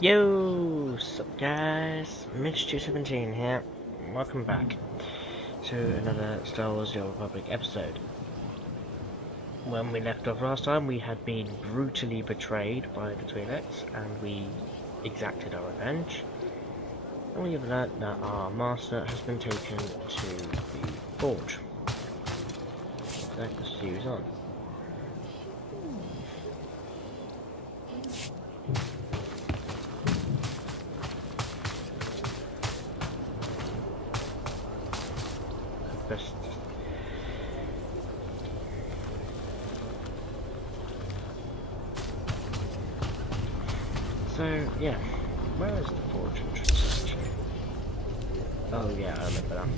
Yo, sup guys, SWTOR here. Welcome back to another Star Wars: The Old Republic episode. When we left off last time, we had been brutally betrayed by the Twi'leks, and we exacted our revenge. And we have learnt that our master has been taken to the forge. So let's see who's on. Best. So yeah, where is the forge entrance actually? Oh yeah, I remember that.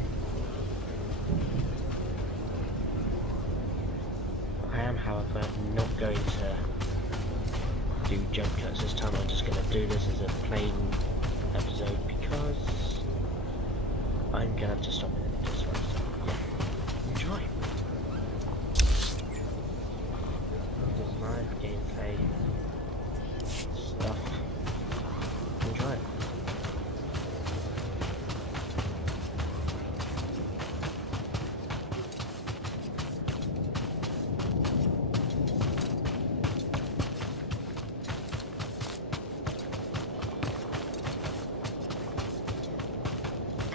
I am, however, not going to do jump cuts this time. I'm just going to do this as a plain episode because I'm going to have to stop it this way. So yeah, enjoy. This is live gameplay stuff. Enjoy.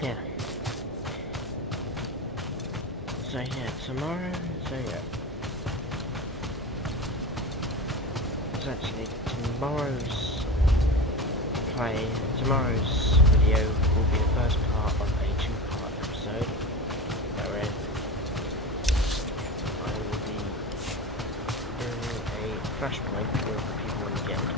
Yeah. So yeah, tomorrow, it's actually tomorrow's video will be the first part of a two-part episode, wherein I will be doing a flashpoint with the people in the guild.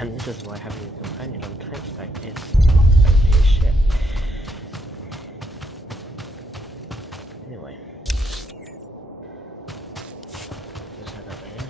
And this is why having a companion on tank spec is OP as shit. Anyway. Let's head over here.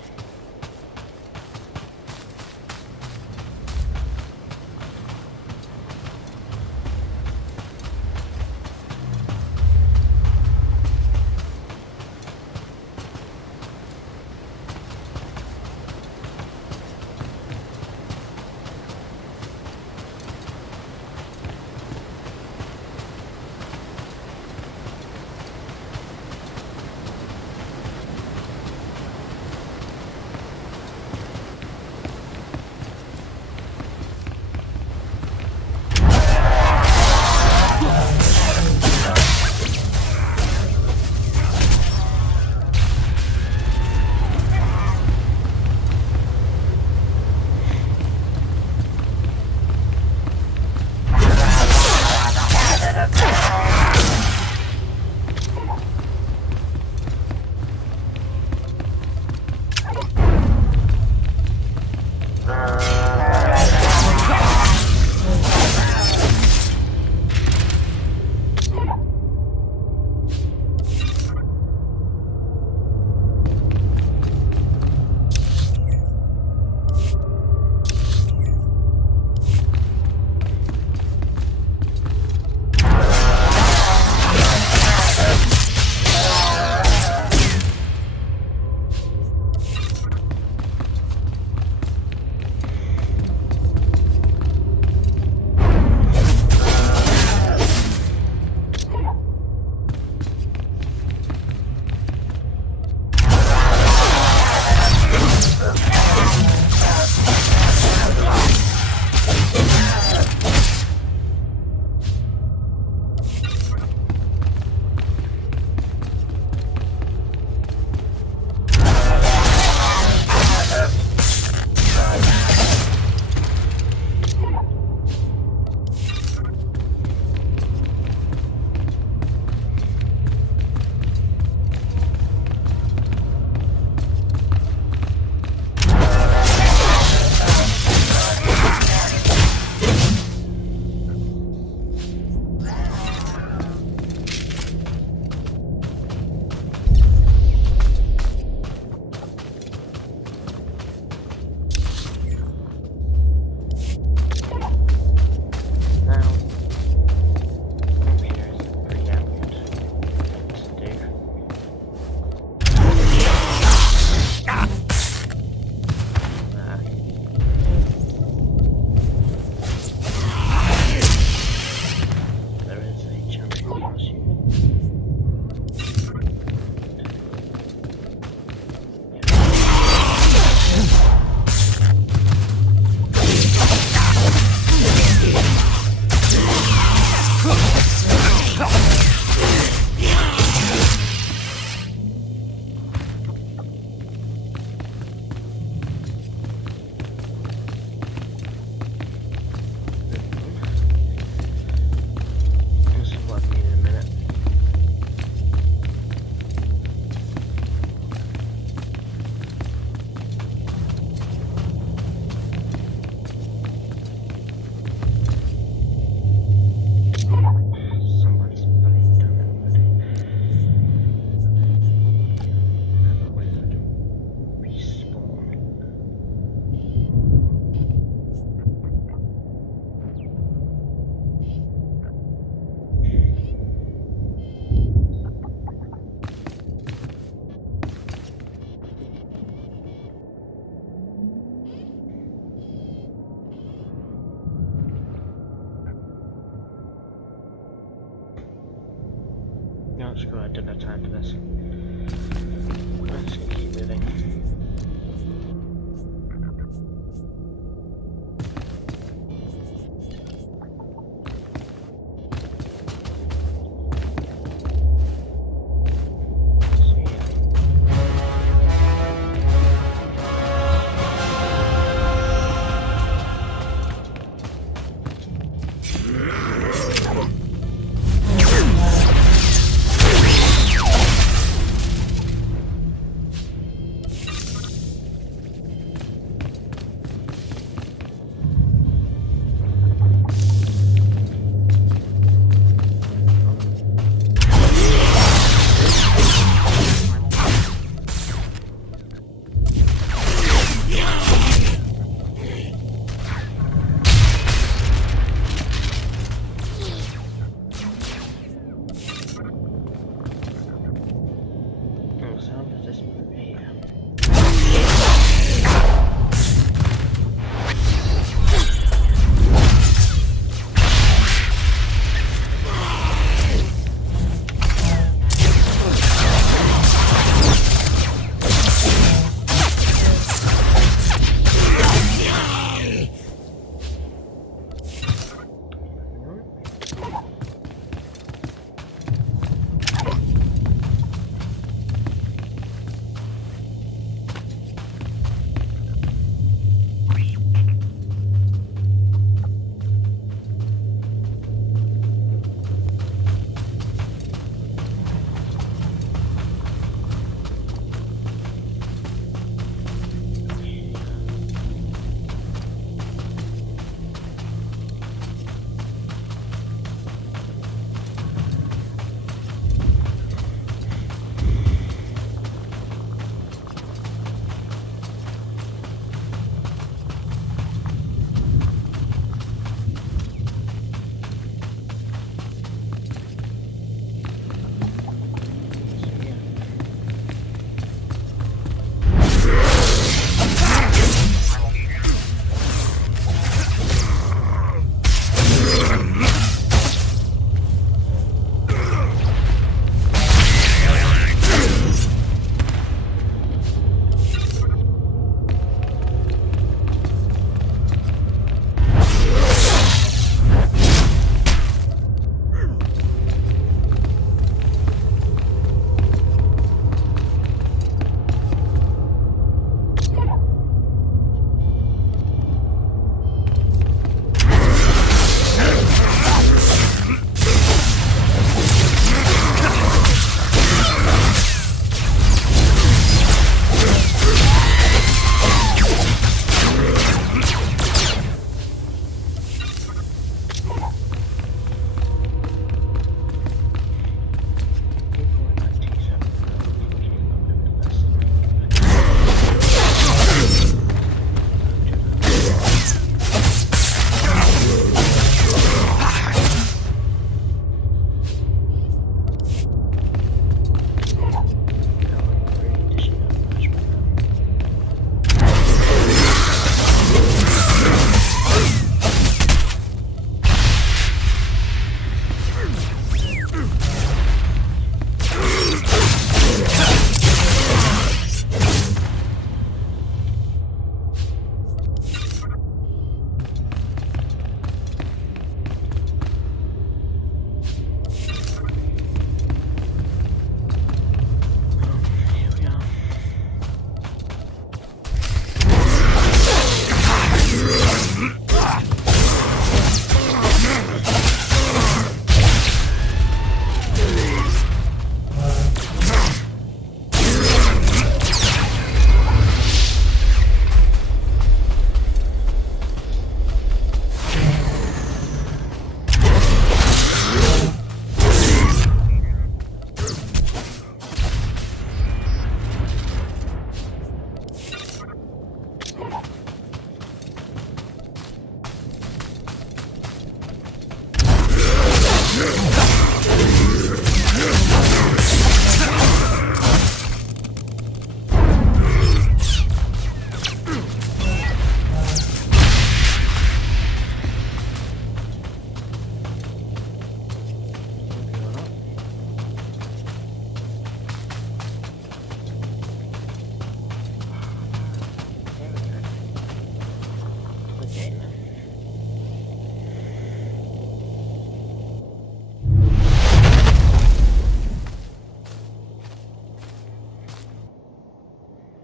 Right, I don't have time for this. I'm just gonna keep moving.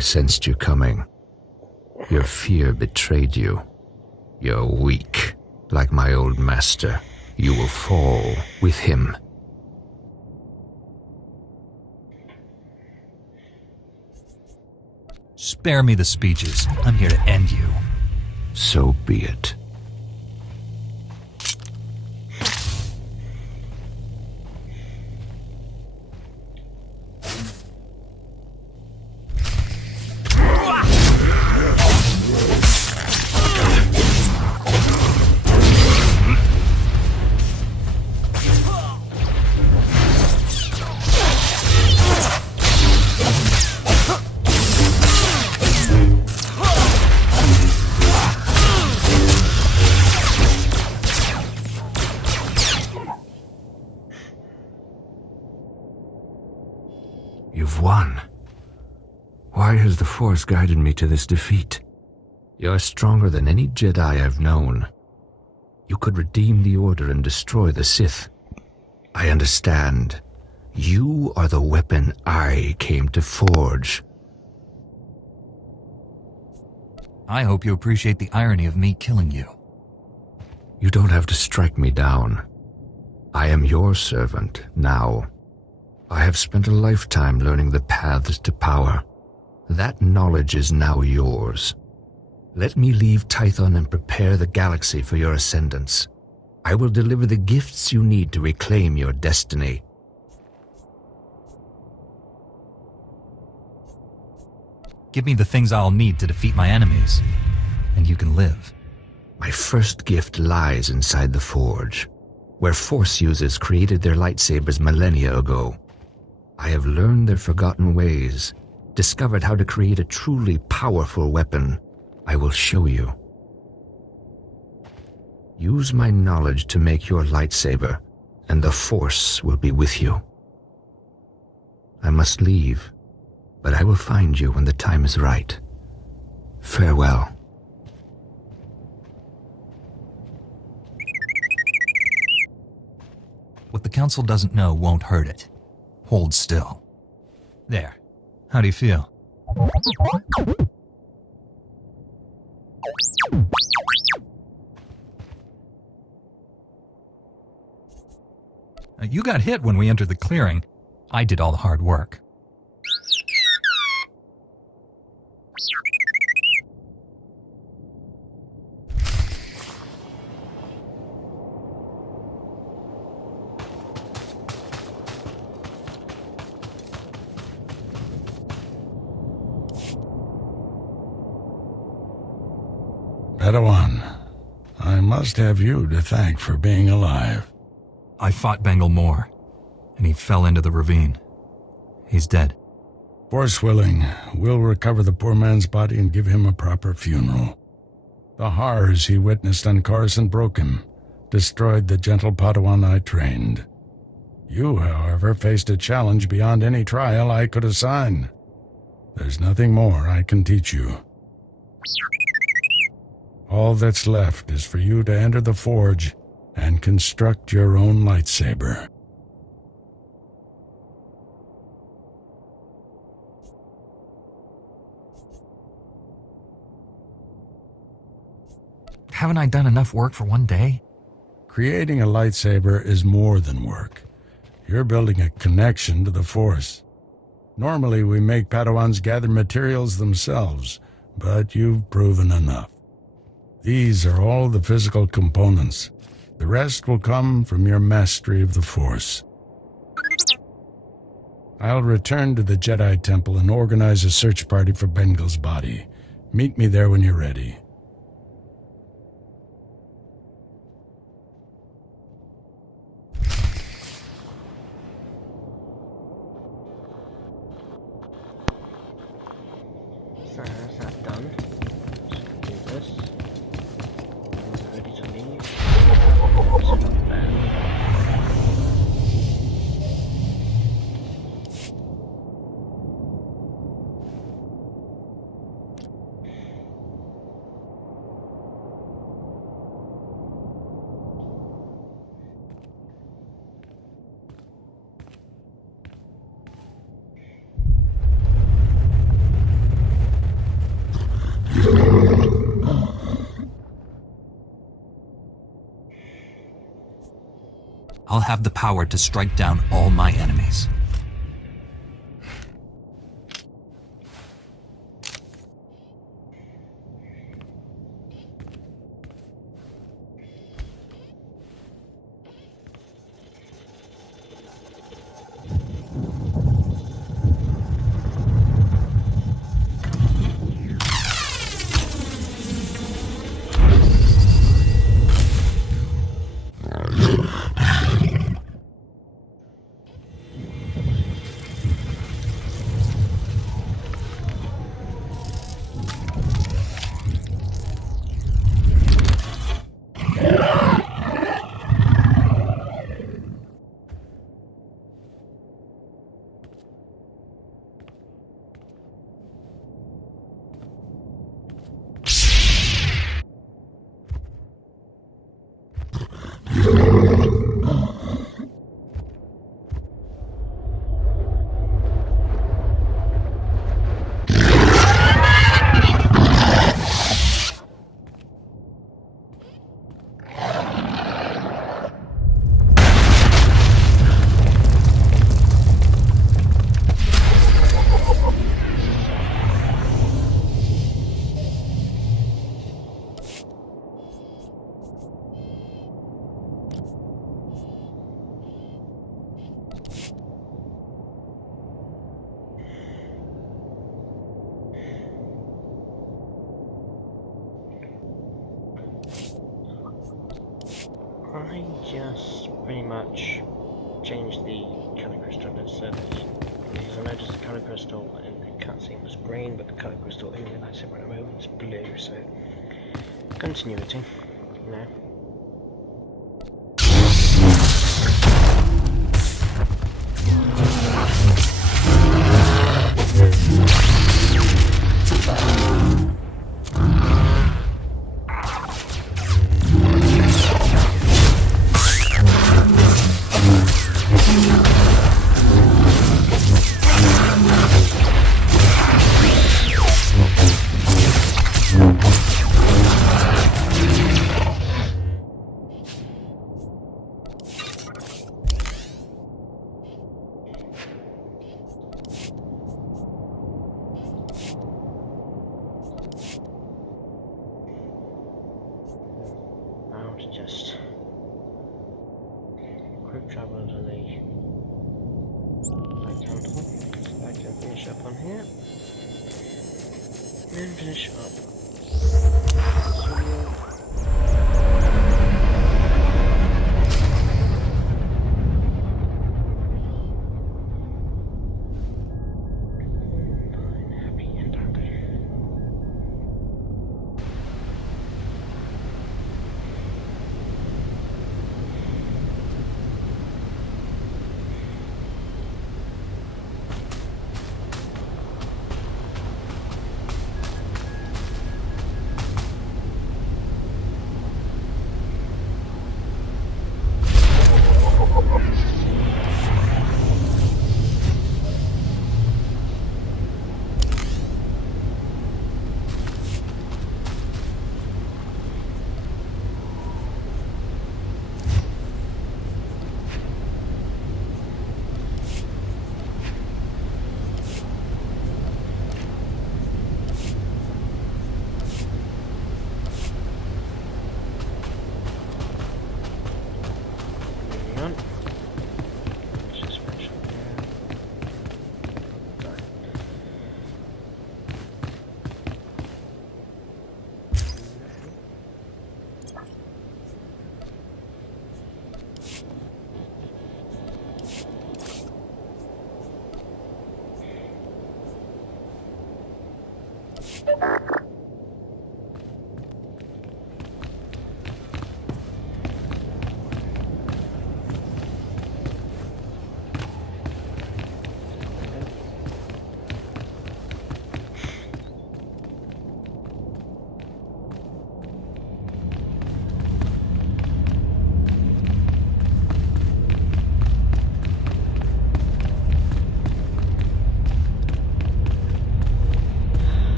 sensed you coming. Your fear betrayed you. You're weak, like my old master. You will fall with him. Spare me the speeches. I'm here to end you. So be it. You've won. Why has the Force guided me to this defeat? You're stronger than any Jedi I've known. You could redeem the Order and destroy the Sith. I understand. You are the weapon I came to forge. I hope you appreciate the irony of me killing you. You don't have to strike me down. I am your servant now. I have spent a lifetime learning the paths to power. That knowledge is now yours. Let me leave Tython and prepare the galaxy for your ascendance. I will deliver the gifts you need to reclaim your destiny. Give me the things I'll need to defeat my enemies, and you can live. My first gift lies inside the Forge, where Force users created their lightsabers millennia ago. I have learned their forgotten ways, discovered how to create a truly powerful weapon. I will show you. Use my knowledge to make your lightsaber, and the Force will be with you. I must leave, but I will find you when the time is right. Farewell. What the Council doesn't know won't hurt it. Hold still. There. How do you feel? You got hit when we entered the clearing. I did all the hard work. Padawan, I must have you to thank for being alive. I fought Bengal Moore, and he fell into the ravine. He's dead. Force willing, we'll recover the poor man's body and give him a proper funeral. The horrors he witnessed on Coruscant broke him, destroyed the gentle Padawan I trained. You, however, faced a challenge beyond any trial I could assign. There's nothing more I can teach you. All that's left is for you to enter the Forge and construct your own lightsaber. Haven't I done enough work for one day? Creating a lightsaber is more than work. You're building a connection to the Force. Normally we make Padawans gather materials themselves, but you've proven enough. These are all the physical components. The rest will come from your mastery of the Force. I'll return to the Jedi Temple and organize a search party for Bengal's body. Meet me there when you're ready. So that's that done. Let's do this. We're ready to leave. So not bad. I'll have the power to strike down all my enemies. I just pretty much changed the color crystal in the surface because I noticed the color crystal in the cutscene was green, but the color crystal in the lightsaber at the moment is blue, so continuity, you know. Just quick travel to the light temple so I can finish up on here and finish up.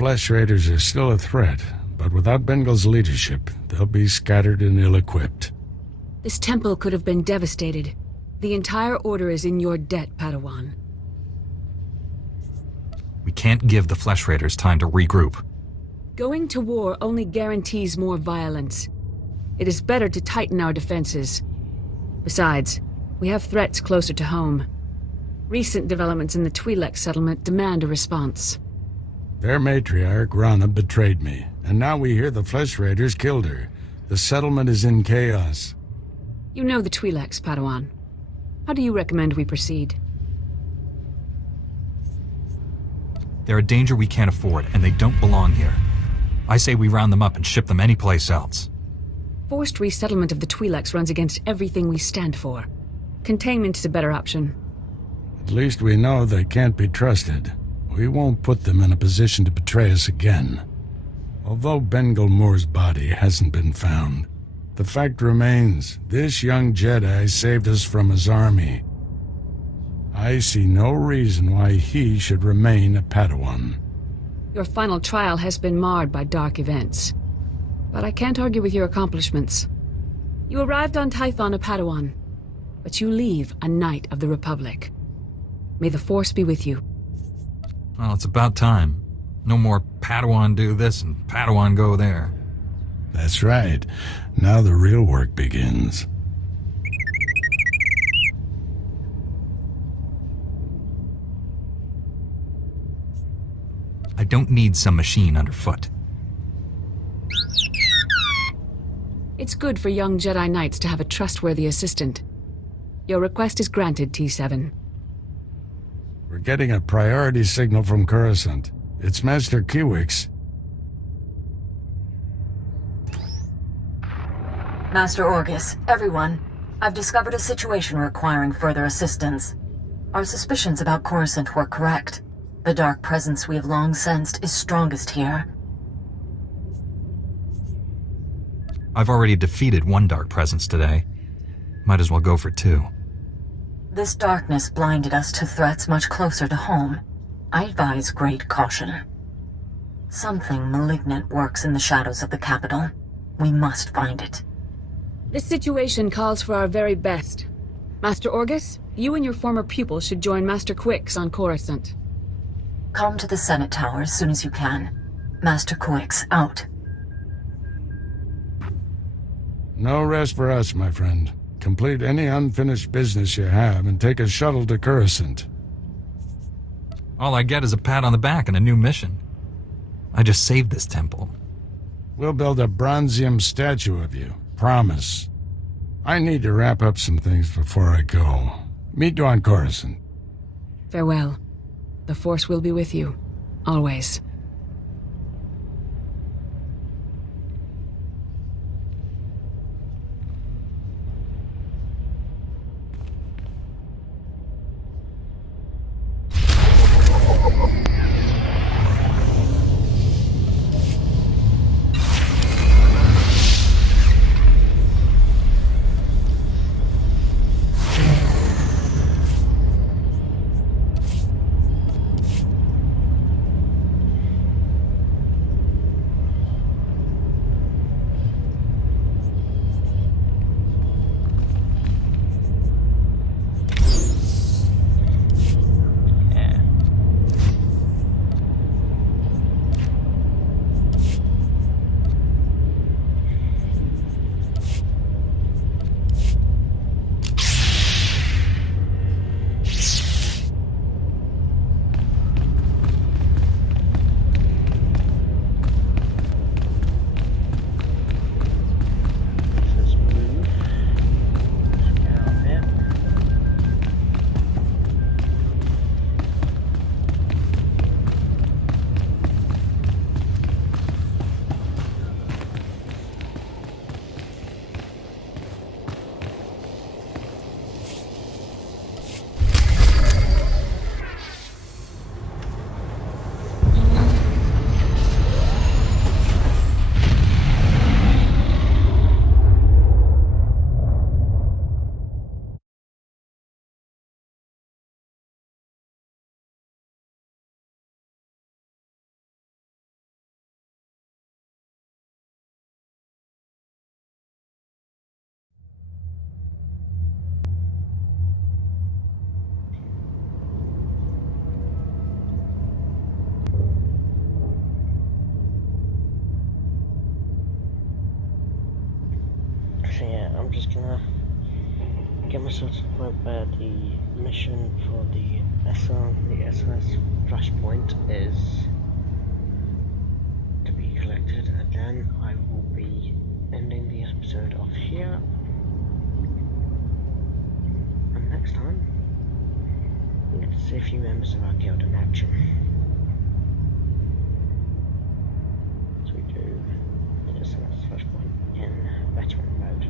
Flesh Raiders are still a threat, but without Bengal's leadership, they'll be scattered and ill-equipped. This temple could have been devastated. The entire order is in your debt, Padawan. We can't give the Flesh Raiders time to regroup. Going to war only guarantees more violence. It is better to tighten our defenses. Besides, we have threats closer to home. Recent developments in the Twi'lek settlement demand a response. Their matriarch, Rana, betrayed me, and now we hear the Flesh Raiders killed her. The settlement is in chaos. You know the Twi'leks, Padawan. How do you recommend we proceed? They're a danger we can't afford, and they don't belong here. I say we round them up and ship them anyplace else. Forced resettlement of the Twi'leks runs against everything we stand for. Containment is a better option. At least we know they can't be trusted. We won't put them in a position to betray us again. Although Bengal Moore's body hasn't been found, the fact remains, this young Jedi saved us from his army. I see no reason why he should remain a Padawan. Your final trial has been marred by dark events. But I can't argue with your accomplishments. You arrived on Tython a Padawan, but you leave a Knight of the Republic. May the Force be with you. Well, it's about time. No more Padawan do this and Padawan go there. That's right. Now the real work begins. I don't need some machine underfoot. It's good for young Jedi Knights to have a trustworthy assistant. Your request is granted, T7. We're getting a priority signal from Coruscant. It's Master Kiwix. Master Orgus, everyone. I've discovered a situation requiring further assistance. Our suspicions about Coruscant were correct. The dark presence we have long sensed is strongest here. I've already defeated one dark presence today. Might as well go for two. This darkness blinded us to threats much closer to home. I advise great caution. Something malignant works in the shadows of the capital. We must find it. This situation calls for our very best. Master Orgus, you and your former pupil should join Master Quix on Coruscant. Come to the Senate Tower as soon as you can. Master Quix, out. No rest for us, my friend. Complete any unfinished business you have and take a shuttle to Coruscant. All I get is a pat on the back and a new mission. I just saved this temple. We'll build a bronzium statue of you. Promise. I need to wrap up some things before I go. Meet you on Coruscant. Farewell. The Force will be with you. Always. So yeah, I'm just gonna get myself to the point where the mission for the SS Flashpoint is to be collected, and then I will be ending the episode off here. And next time, we get to see a few members of our guild in action. As we do the SS Flashpoint in veteran mode.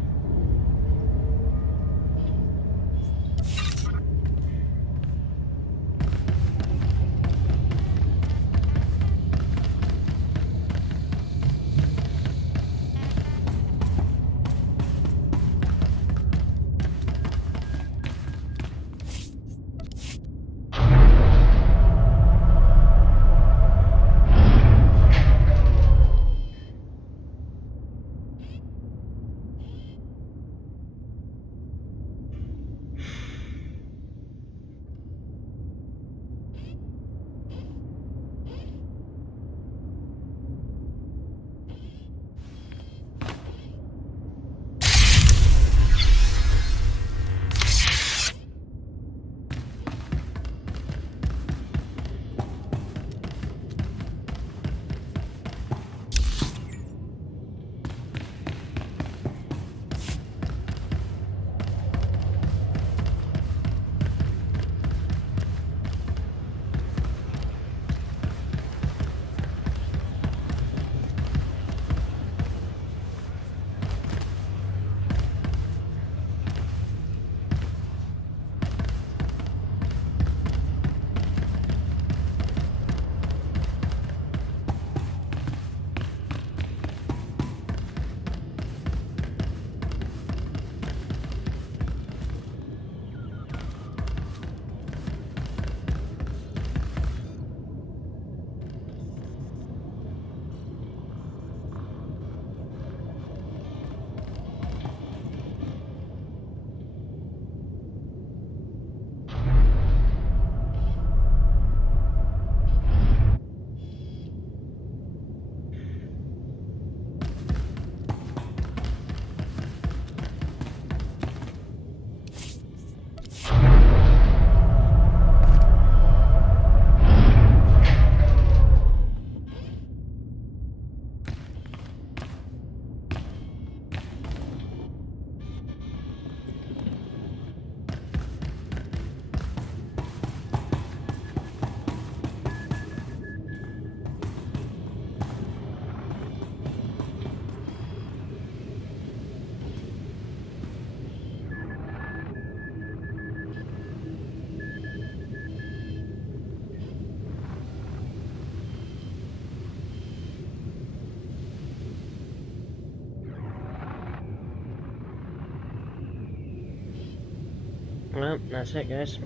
Well, that's it, guys.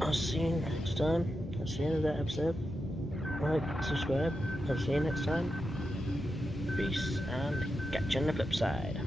I'll see you next time. That's the end of that episode. Like, subscribe. I'll see you next time. Peace, and catch you on the flip side.